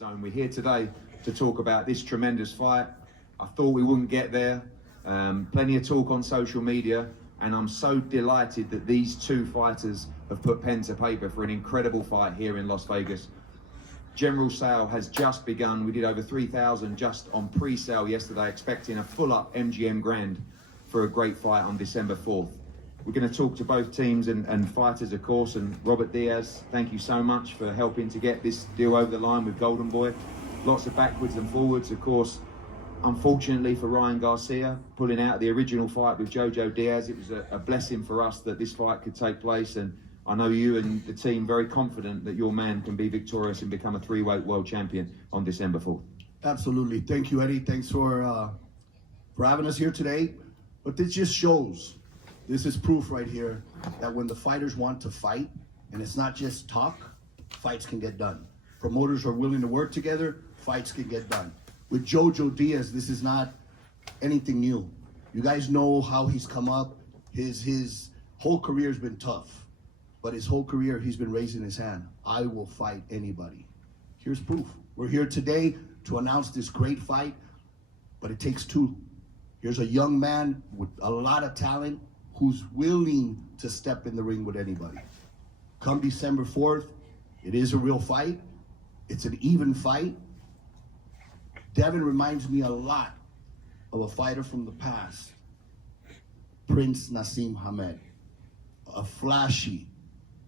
Zone. We're here today to talk about this tremendous fight. I thought we wouldn't get there. Plenty of talk on social media, and I'm so delighted that these two fighters have put pen to paper for an incredible fight here in Las Vegas. General sale has just begun. We did over 3,000 just on pre-sale yesterday, expecting a full-up MGM Grand for a great fight on December 4th. We're going to talk to both teams and fighters, of course, and Robert Diaz, thank you so much for helping to get this deal over the line with Golden Boy. Lots of backwards and forwards, of course. Unfortunately for Ryan Garcia, pulling out the original fight with JoJo Diaz, it was a blessing for us that this fight could take place, and I know you and the team very confident that your man can be victorious and become a three-weight world champion on December 4th. Absolutely. Thank you, Eddie. Thanks for having us here today. But this just shows, this is proof right here that when the fighters want to fight, and it's not just talk, fights can get done. Promoters are willing to work together, fights can get done. With JoJo Diaz, this is not anything new. You guys know how he's come up. His whole career has been tough, but his whole career he's been raising his hand. I will fight anybody. Here's proof. We're here today to announce this great fight, but it takes two. Here's a young man with a lot of talent who's willing to step in the ring with anybody. Come December 4th, it is a real fight. It's an even fight. Devin reminds me a lot of a fighter from the past, Prince Nassim Hamed, a flashy,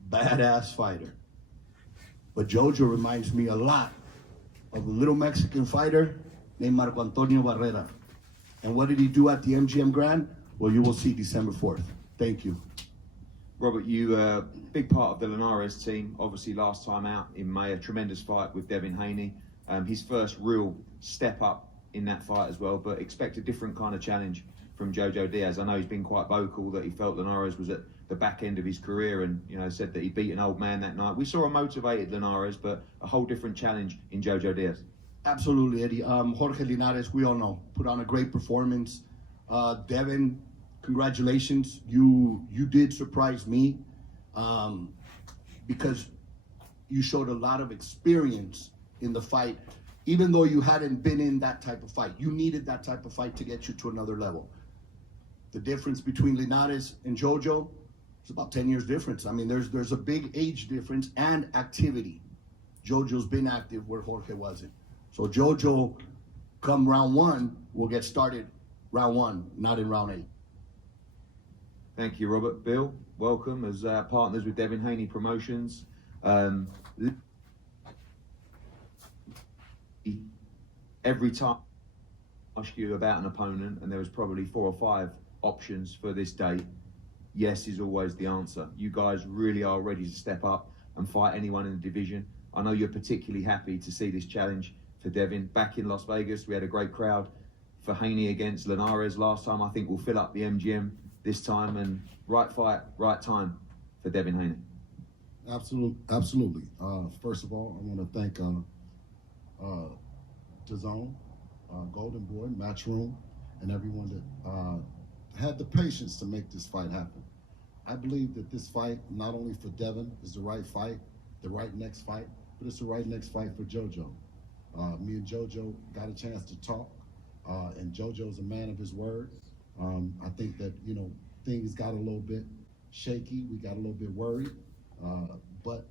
badass fighter. But JoJo reminds me a lot of a little Mexican fighter named Marco Antonio Barrera. And what did he do at the MGM Grand? Well, you will see December 4th. Thank you. Robert, you a big part of the Linares team. Obviously, last time out in May, a tremendous fight with Devin Haney. His first real step up in that fight as well, but expect a different kind of challenge from JoJo Diaz. I know he's been quite vocal that he felt Linares was at the back end of his career and said that he beat an old man that night. We saw a motivated Linares, but a whole different challenge in JoJo Diaz. Absolutely, Eddie. Jorge Linares, we all know, put on a great performance. Devin, congratulations. You did surprise me because you showed a lot of experience in the fight, even though you hadn't been in that type of fight. You needed that type of fight to get you to another level. The difference between Linares and JoJo is about 10 years difference. I mean, there's a big age difference and activity. JoJo's been active where Jorge wasn't. So JoJo, come round one, will get started round one, not in round 8. Thank you, Robert. Bill, welcome as partners with Devin Haney Promotions. Every time I ask you about an opponent, and there was probably 4 or 5 options for this date, yes is always the answer. You guys really are ready to step up and fight anyone in the division. I know you're particularly happy to see this challenge for Devin. Back in Las Vegas, we had a great crowd for Haney against Linares last time. I think we'll fill up the MGM this time, and right fight, right time for Devin Haney. Absolutely. First of all, I want to thank DAZN, Golden Boy, Matchroom, and everyone that had the patience to make this fight happen. I believe that this fight, not only for Devin, is the right fight, the right next fight, but it's the right next fight for JoJo. Me and JoJo got a chance to talk, and JoJo's a man of his word. I think that, things got a little bit shaky. We got a little bit worried, but,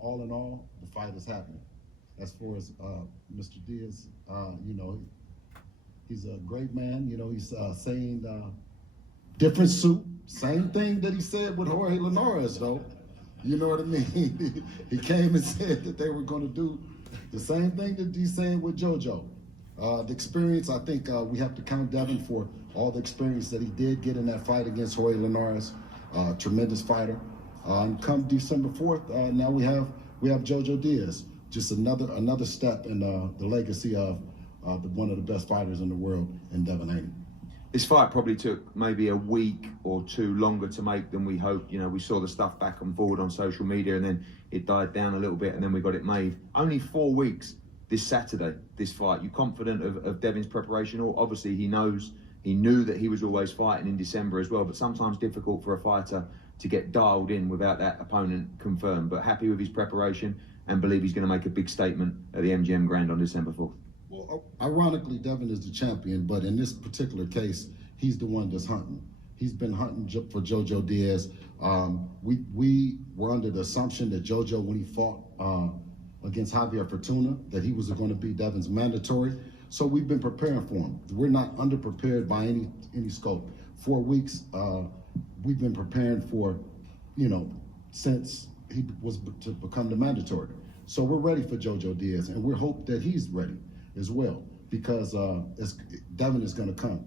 all in all, the fight is happening. As far as Mr. Diaz, he's a great man. He's saying different suit, same thing that he said with Jorge Linares, though. You know what I mean? He came and said that they were going to do the same thing that he's saying with JoJo. The experience, I think we have to count Devin for all the experience that he did get in that fight against Jorge Linares. Tremendous fighter. And come December 4th, now we have JoJo Diaz. Just another step in the legacy of one of the best fighters in the world, in Devin Haney. This fight probably took maybe a week or 2 longer to make than we hoped. We saw the stuff back and forward on social media, and then it died down a little bit, and then we got it made. Only 4 weeks this Saturday, this fight. You confident of Devin's preparation? Or obviously he knew that he was always fighting in December as well, but sometimes difficult for a fighter to get dialed in without that opponent confirmed. But happy with his preparation and believe he's going to make a big statement at the MGM Grand on December 4th. Well, ironically, Devin is the champion, but in this particular case, he's the one that's hunting. He's been hunting for JoJo Diaz. We were under the assumption that JoJo, when he fought against Javier Fortuna, that he was going to be Devin's mandatory. So we've been preparing for him. We're not underprepared by any scope. 4 weeks, we've been preparing for, since he was to become the mandatory. So we're ready for JoJo Diaz, and we hope that he's ready as well, because Devin is going to come.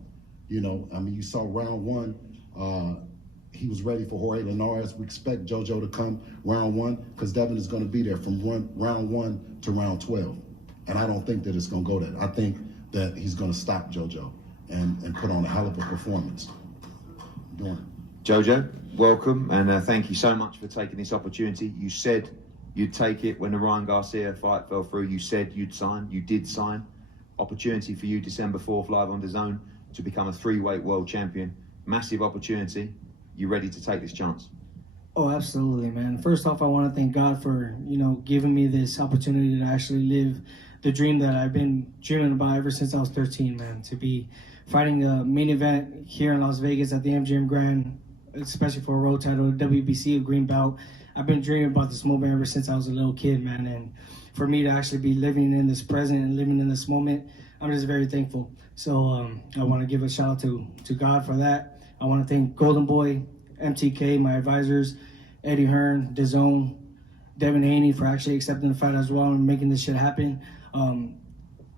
You saw round one, he was ready for Jorge Linares. We expect JoJo to come round one, because Devin is going to be there from round 1 to round 12. And I don't think that it's going to go there. I think that he's going to stop JoJo and put on a hell of a performance. JoJo, welcome, and thank you so much for taking this opportunity. You said you'd take it when the Ryan Garcia fight fell through. You said you'd sign. You did sign. Opportunity for you December 4th live on DAZN to become a 3-weight world champion. Massive opportunity. You ready to take this chance? Oh, absolutely, man. First off, I want to thank God for, giving me this opportunity to actually live the dream that I've been dreaming about ever since I was 13, man. To be fighting the main event here in Las Vegas at the MGM Grand, especially for a world title, WBC, a green belt. I've been dreaming about this moment ever since I was a little kid, man. And for me to actually be living in this present and living in this moment, I'm just very thankful. So I want to give a shout out to God for that. I want to thank Golden Boy, MTK, my advisors, Eddie Hearn, DAZN, Devin Haney for actually accepting the fight as well and making this shit happen.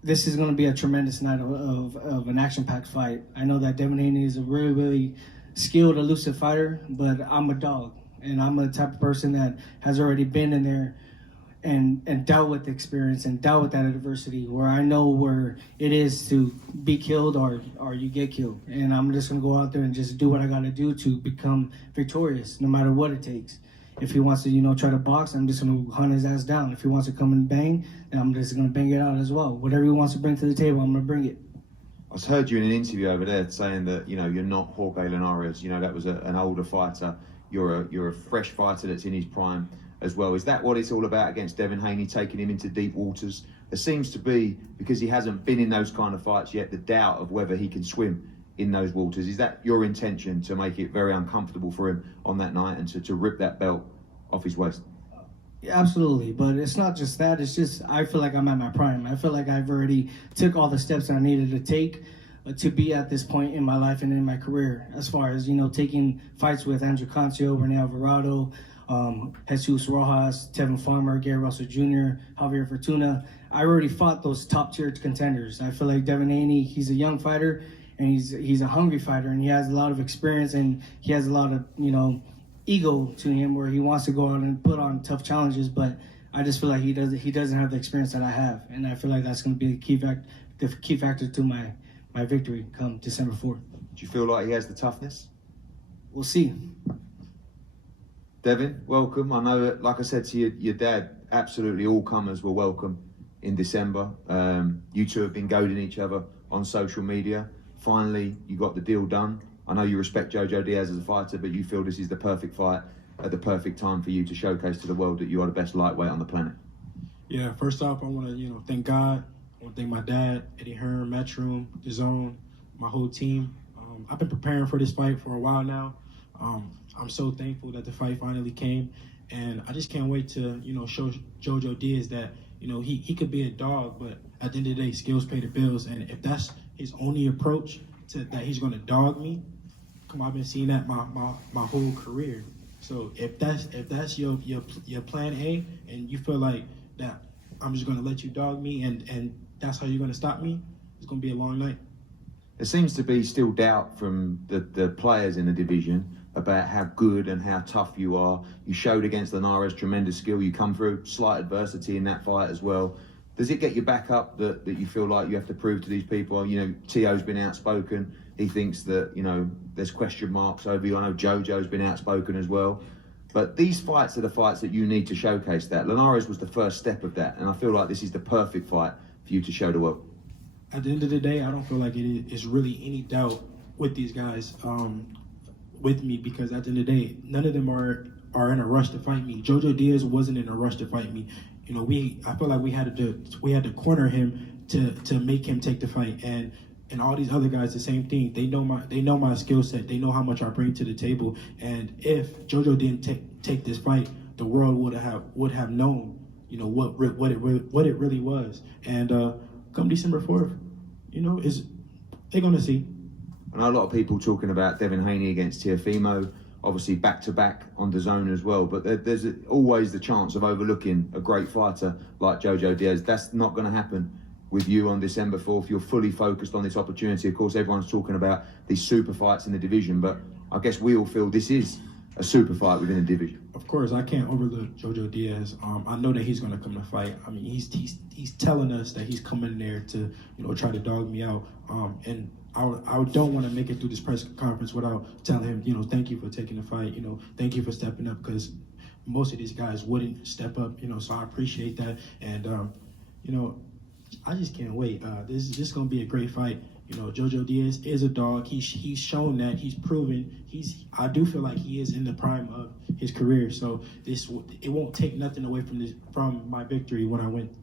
This is going to be a tremendous night of an action-packed fight. I know that Devin Haney is a really, really skilled, elusive fighter, but I'm a dog, and I'm the type of person that has already been in there and dealt with the experience and dealt with that adversity, where I know where it is to be killed or you get killed. And I'm just going to go out there and just do what I got to do to become victorious, no matter what it takes. If he wants to, try to box, I'm just going to hunt his ass down. If he wants to come and bang, then I'm just going to bang it out as well. Whatever he wants to bring to the table, I'm going to bring it. I heard you in an interview over there saying that, you're not Jorge Linares. That was an older fighter. You're a fresh fighter that's in his prime as well. Is that what it's all about against Devin Haney, taking him into deep waters? There seems to be, because he hasn't been in those kind of fights yet, the doubt of whether he can swim in those waters. Is that your intention, to make it very uncomfortable for him on that night and to rip that belt off his waist? Yeah, absolutely, but it's not just that. It's just I feel like I'm at my prime. I feel like I've already took all the steps I needed to take to be at this point in my life and in my career, as far as, taking fights with Andrew Conte, Rene Alvarado, Jesus Rojas, Tevin Farmer, Gary Russell Jr., Javier Fortuna. I already fought those top-tier contenders. I feel like Devin Haney, he's a young fighter, and he's a hungry fighter, and he has a lot of experience, and he has a lot of, ego to him, where he wants to go out and put on tough challenges, but I just feel like he doesn't have the experience that I have, and I feel like that's going to be the key factor to my victory come December 4th. Do you feel like he has the toughness? We'll see. Devin, welcome. I know that, like I said to your dad, absolutely all comers were welcome in December. You two have been goading each other on social media. Finally, you got the deal done. I know you respect JoJo Diaz as a fighter, but you feel this is the perfect fight at the perfect time for you to showcase to the world that you are the best lightweight on the planet. Yeah, first off, I want to, thank God. I want to thank my dad, Eddie Hearn, Matchroom, DAZN, my whole team. I've been preparing for this fight for a while now. I'm so thankful that the fight finally came, and I just can't wait to, show JoJo Diaz that, he could be a dog, but at the end of the day, skills pay the bills. And if that's his only approach to that, he's going to dog me. Come on, I've been seeing that my whole career. So if that's your plan A, and you feel like that I'm just going to let you dog me, and that's how you're going to stop me, it's going to be a long night. There seems to be still doubt from the players in the division about how good and how tough you are. You showed against Linares tremendous skill. You come through slight adversity in that fight as well. Does it get you back up that you feel like you have to prove to these people? Tio's been outspoken. He thinks that, there's question marks over you. I know JoJo's been outspoken as well. But these fights are the fights that you need to showcase that. Linares was the first step of that. And I feel like this is the perfect fight for you to show the world. At the end of the day, I don't feel like it is really any doubt with these guys. with me, because at the end of the day, none of them are in a rush to fight me. JoJo Diaz wasn't in a rush to fight me. You know, I feel like we had to corner him to make him take the fight, and all these other guys the same thing. They know my skill set. They know how much I bring to the table. And if JoJo didn't take this fight, the world would have known, you know, what it really was. And come December 4th, you know, they're gonna see. I know a lot of people talking about Devin Haney against Teofimo, obviously back-to-back on DAZN as well, but there's always the chance of overlooking a great fighter like JoJo Diaz. That's not going to happen with you on December 4th. You're fully focused on this opportunity. Of course, everyone's talking about these super fights in the division, but I guess we all feel this is a super fight within the division. Of course, I can't overlook JoJo Diaz. I know that he's going to come to fight. I mean, he's telling us that he's coming there to, you know, try to dog me out. And I don't want to make it through this press conference without telling him, you know, thank you for taking the fight. You know, thank you for stepping up, because most of these guys wouldn't step up. You know, so I appreciate that. And you know, I just can't wait. This is just going to be a great fight. You know, JoJo Diaz is a dog. He's shown that. He's proven. I do feel like he is in the prime of his career. So it won't take nothing away from my victory when I win.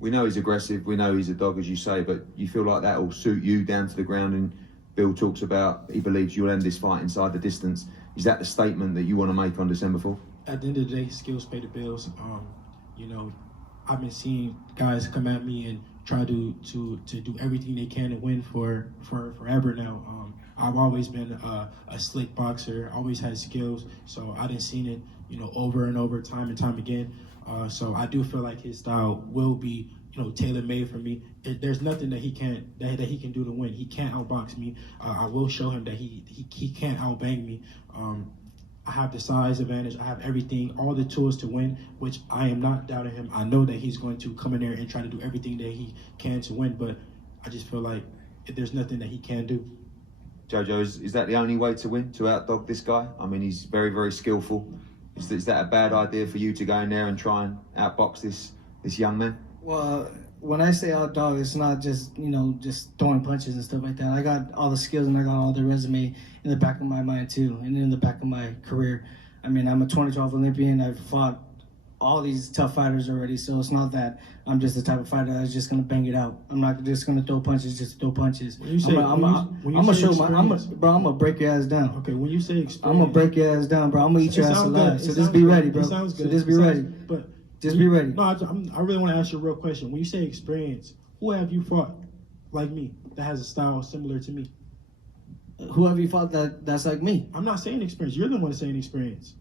We know he's aggressive. We know he's a dog, as you say, but you feel like that will suit you down to the ground. And Bill talks about he believes you'll end this fight inside the distance. Is that the statement that you want to make on December 4th? At the end of the day, skills pay the bills. You know, I've been seeing guys come at me and try to do everything they can to win for forever now. I've always been a slick boxer, always had skills, so I didn't seen it, you know, over and over, time and time again. So I do feel like his style will be, you know, tailor-made for me. There's nothing that he can do to win. He can't outbox me. I will show him that he can't outbang me. I have the size advantage. I have everything, all the tools to win, which I am not doubting him. I know that he's going to come in there and try to do everything that he can to win, but I just feel like there's nothing that he can do. JoJo, is that the only way to win, to outdog this guy? I mean, he's very, very skillful. Is that a bad idea for you to go in there and try and outbox this young man? Well, when I say outdog, it's not just, you know, just throwing punches and stuff like that. I got all the skills and I got all the resume in the back of my mind too, and in the back of my career. I mean, I'm a 2012 Olympian. I've fought all these tough fighters already, so it's not that I'm just the type of fighter that's just gonna bang it out. I'm not just gonna throw punches just to throw punches. I'm gonna break your ass down. Okay, when you say experience, I'm gonna break your ass down, bro. I'm gonna eat your ass alive. So just be ready, bro. It sounds good. So just be ready. But just be ready. No, I really want to ask you a real question. When you say experience, who have you fought like me that has a style similar to me? Whoever you fought that's like me. I'm not saying experience. You're the one saying experience.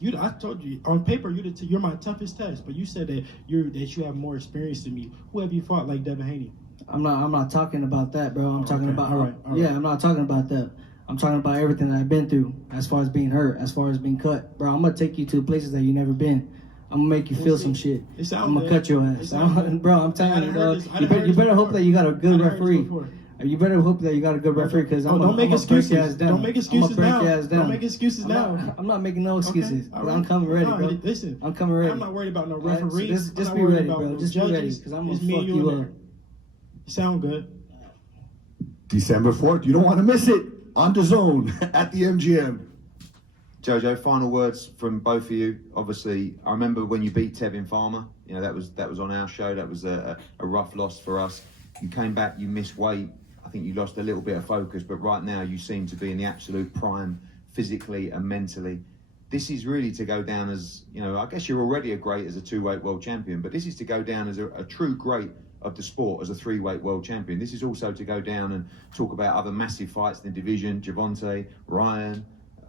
I told you on paper you're my toughest test, but you said that you have more experience than me. Who have you fought like Devin Haney? I'm not talking about that, bro. I'm talking about all right. Yeah, I'm not talking about that. I'm talking about everything that I've been through, as far as being hurt, as far as being cut, bro. I'm gonna take you to places that you never been. I'm gonna make you feel some shit. I'm gonna cut your ass, bro. I'm telling you, dog. You better hope that you got a good referee. You better hope that you got a good referee, because I'm gonna break your ass down. Don't make excuses now. Don't make excuses now. I'm not making no excuses. Okay, right. I'm coming ready, bro. Listen, I'm coming ready. I'm not worried about no referee. Right, so just be ready, bro. Just be ready, because I'm gonna fuck you up. Sound good. December 4th, you don't want to miss it on DAZN at the MGM. JoJo, final words from both of you. Obviously, I remember when you beat Tevin Farmer. You know, that was on our show. That was a rough loss for us. You came back, you missed weight. I think you lost a little bit of focus, but right now you seem to be in the absolute prime, physically and mentally. This is really to go down as, you know, I guess you're already a great as a 2-weight world champion, but this is to go down as a true great of the sport as a 3-weight world champion. This is also to go down and talk about other massive fights in the division, Javante, Ryan,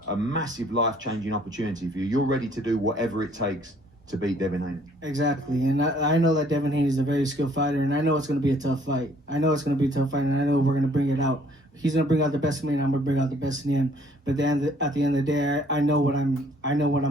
a massive life-changing opportunity for you. You're ready to do whatever it takes to beat Devin Haney. Exactly, and I know that Devin Haney is a very skilled fighter, and I know it's going to be a tough fight. And I know we're going to bring it out. He's going to bring out the best in me, and I'm going to bring out the best in him. But then at the end of the day, I know what I'm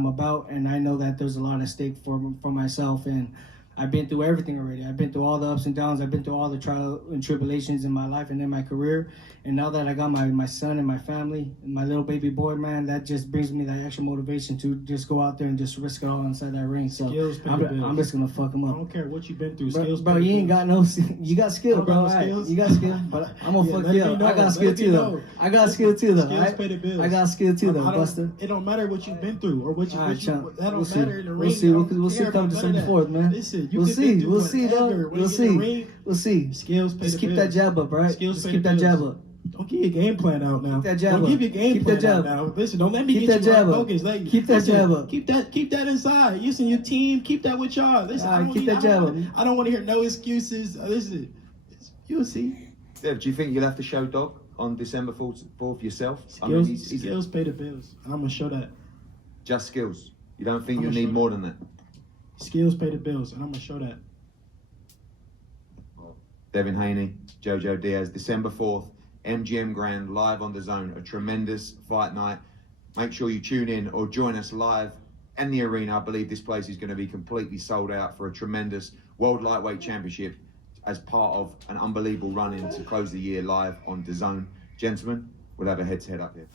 about, and I know that there's a lot at stake for myself, and I've been through everything already. I've been through all the ups and downs. I've been through all the trials and tribulations in my life and in my career. And now that I got my son and my family and my little baby boy, man, that just brings me that extra motivation to just go out there and just risk it all inside that ring. So Skills pay the bills. I'm just gonna fuck him I up. don't care what you've been through. Bro, Skills bro, pay the you ain't bills. got no. You got skill, Don't bro. got no Alright, skills? you got skill, but I'm gonna Yeah, fuck let you me up. know. I got Let skill me too, though. know. I got skill too, though. Skills alright? pay the bills. I got skill too, though, Buster. It don't matter what you've been through or what you. All right, What you champ. that don't We'll see. matter in the ring. We'll see. I We'll don't see care come about none December of that. 4th, man. Listen, you We'll can see. do We'll see, whatever. though. When We'll you get in the see. ring, We'll see. skills pay Just the keep bills. that jab up, right? Skills Just pay keep the that jab bills. up. Don't give your game plan out now. Keep that jab don't up. give your game Keep plan that jab out up. now. Listen, don't let me Keep get that you jab up. focused. Like, Keep that listen, jab up. Keep that inside. Listen, your team, keep that with y'all. Listen, All I right, don't keep need- that jab up. I don't want to hear no excuses. Listen, you'll see. Dev, do you think you'll have to show Dog on December 4th yourself? Skills, he's skills pay the bills, and I'm gonna show that. just skills. You don't think I'm you gonna need show more than that? Skills pay the bills, and I'm gonna show that. Devin Haney, JoJo Diaz, December 4th, MGM Grand, live on the Zone. A tremendous fight night. Make sure you tune in or join us live in the arena. I believe this place is going to be completely sold out for a tremendous World Lightweight Championship as part of an unbelievable run-in to close the year live on the Zone. Gentlemen, we'll have a head-to-head up here.